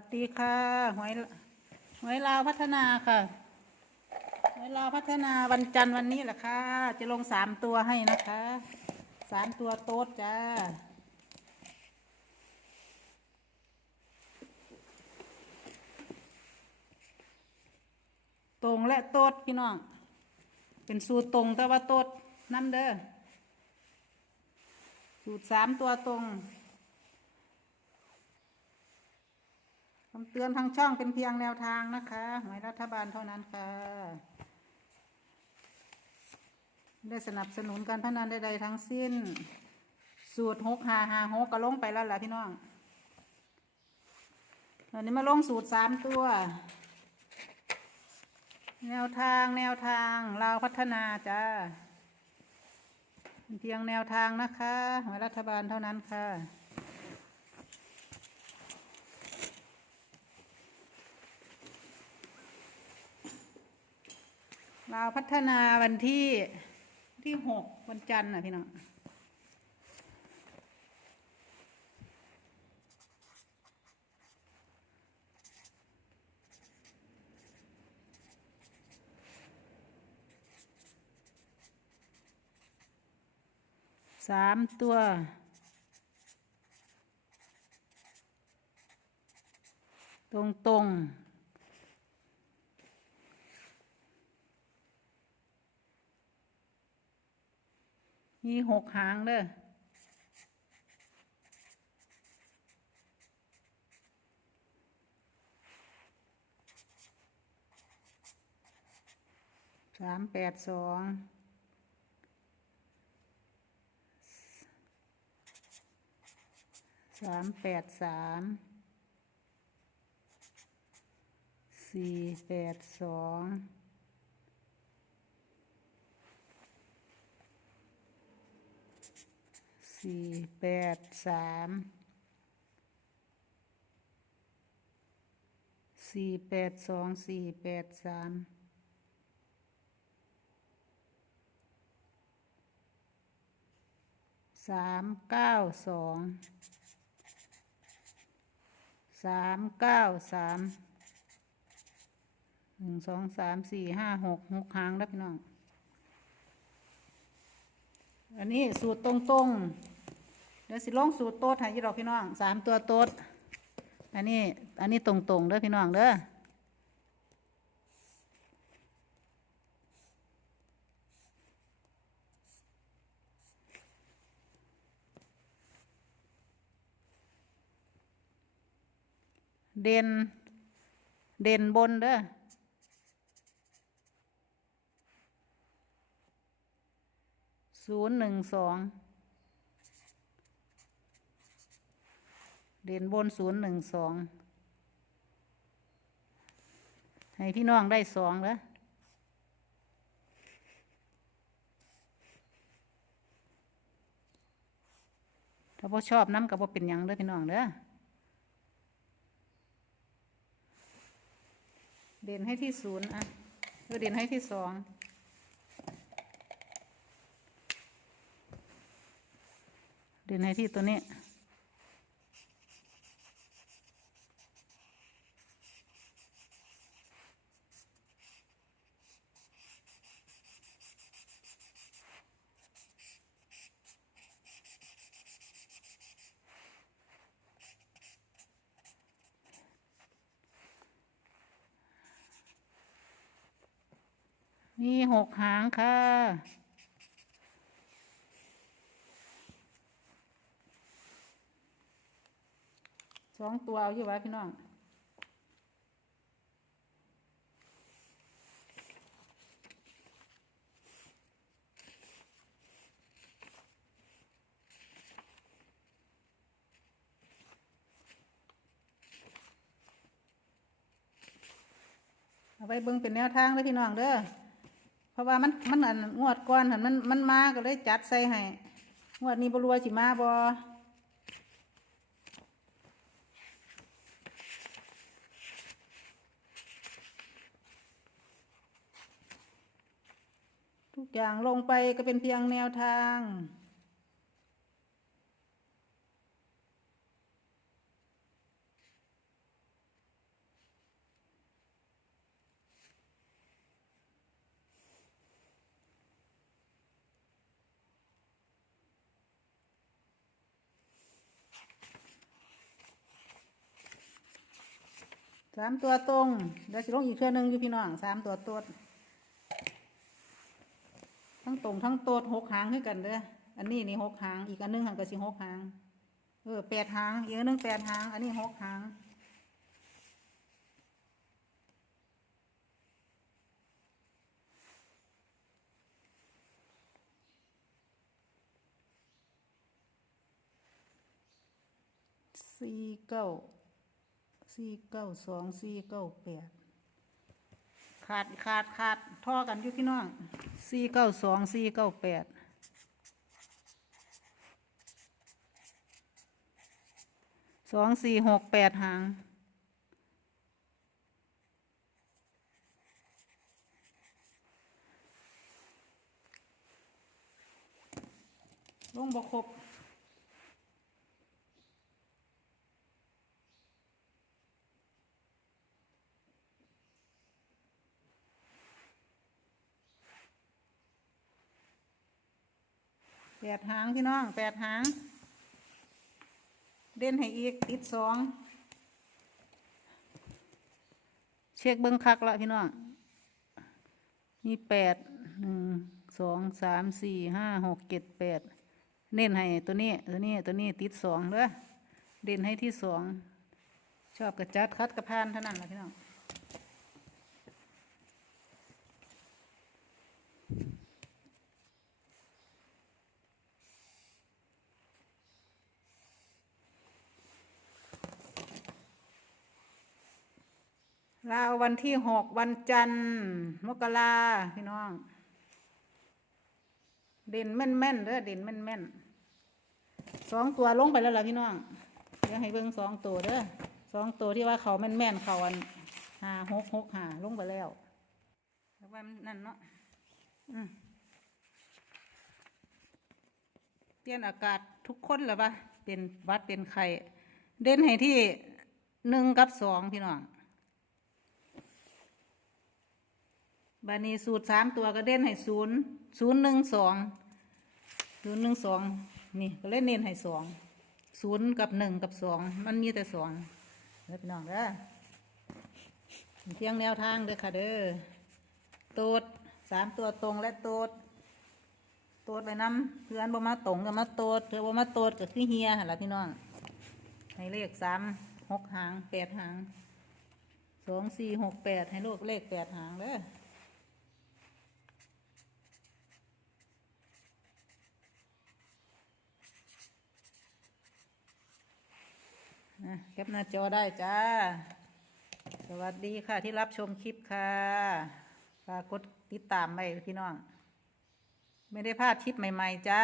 วัสดีค่ะหวยหวยลาวพัฒนาค่ะหวยลาวพัฒนาวันจันทร์วันนี้แหละค่ะ จะลงสามตัวให้นะคะสามตัวโต๊ดจ้าตรงและโต๊ดพี่น้อง เป็นสูตรตรงแต่ว่าโต๊ดน้ำเด้อสูตรสามตัวตรง คำเตือนทางช่องเป็นเพียงแนวทางนะคะหมายรัฐบาลเท่านั้นค่ะได้สนับสนุนการพนันใดๆทั้งสิ้น สูตรหกหาหาหกก็ลงไปแล้วล่ะพี่น้องตอนนี้มาลงสูตรสามตัว แนวทางแนวทางลาพัฒนาจ้าเป็นเพียงแนวทางนะคะหวยรัฐบาลเท่านั้นค่ะ ลาพัฒนาวันที่ที่หกวันจันทร์นะพี่น้องสามตัวตรงตรง มีหกหางเด้อสามแปดสองสามแปดสามสี่แปดสอง สี่แปดสามสี่แปดสองสี่แปดสามสามเก้าสองสามเก้าสามหนึ่งสองสามสี่ห้าหกหกครั้งแล้วพี่น้อง อันนี้สูตรตรงๆ เดี๋ยวสิลงสูตรโต๊ดให้ยี่ดอกพี่น้องสามตัวโต๊ดอันนี้อันนี้ตรงๆเด้อพี่น้องเด้อเด่นเด่นบนเด้อ ศูนย์หนึ่งสองเด่นบนศูนย์หนึ่งสองให้พี่น้องได้สองเด้อถ้าพ่ชอบน้ำกับพ่เป็นยังเด้อพี่น้องเด้อเด่นให้ที่ศูนย์อะเด่นให้ที่สอง เด่นให้ที่ตัวนี้ มีหกหางค่ะ สองตัวเอาอยู่ไว้พี่น้องเอาไปเบิ่งเป็นแนวทางเลยพี่น้องเด้อ เพราะว่ามันมันอันงวดก่อนหันมันมันมาก็เลยจัดใส่ให้ งวดนี้บรัวสิมาบอ ทุกอย่างลงไปก็เป็นเพียงแนวทาง สามตัวตรงเดี๋ยวจะลงอีกเครื่องหนึ่งอยู่พี่น้องสามตัวตัว ทั้งตรงทั้งโตดหกหางคือกันเด้ออันนี้นี่หกหาง อีกอันหนึงหันก็สิหกหาง เออแปดหางอีกอันหนึงแปดหาง อันนี้หกหางสี่เก้าสี่เก้าสองสี่เก้าแปด ขาดขาดขาดท่อกันอยู่พี่น้องสี่เก้าสองสี่เก้าแปดสองสี่หกแปดหางลงบกครบ แปดหางพี่น้องแปดหาง เด่นให้อีกติดสองเช็คเบิ้งคักละพี่น้องมีแปดหนึ่งสองสามสี่ห้าหกเจ็ดแปดเน้นให้ตัวนี้ตัวนี้ตัวนี้ติดสองเด้อเด่นให้ที่สองชอบกระจัดคัดกระพานเท่านั้นละพี่น้อง ลาววันที่หกวันจันทร์มกราพี่น้อง เด่นแม่นแม่นเด้อเด่นแม่นแม่นสองตัวลงไปแล้วล่ะพี่น้องเดี๋ยวให้เบิ่งสองตัวเด้อสองตัวที่ว่าเขาแม่นแม่นเขาอันหาหกหกหาลงไปแล้วแล้วว่ามันนั่นเนาะเปลี่ยนอากาศทุกคนเหรอปะเป็นวัดเป็นไข้เด่นให้ที่หนึ่งกับสองพี่น้อง บานีสูตรสามตัวก็เด่นให้ศูนย์ศูนย์หนึ่งสองศูนย์หนึ่งสองนี่ก็เล่นเน้นให้สองศูนย์กับหนึ่งกับสองมันมีแต่สองแล้วพี่น้องเด้อเพียงแนวทางเด้อค่ะเด้อโตดสามตัวตรงและโตดโตดไปน้ำเพื่อนบ่มาตรงก็มาโตดเพื่อบ่มาโตดก็คือเฮียหันละพี่น้องให้เลขสามหกหางแปดหางสองสี่หกแปดให้ลูกเลขแปดหางเด้อ แคปหน้าจอได้จ้า สวัสดีค่ะที่รับชมคลิปค่ะฝากกดติดตามไปพี่น้อง ไม่ได้พลาดคลิปใหม่ ๆ จ้า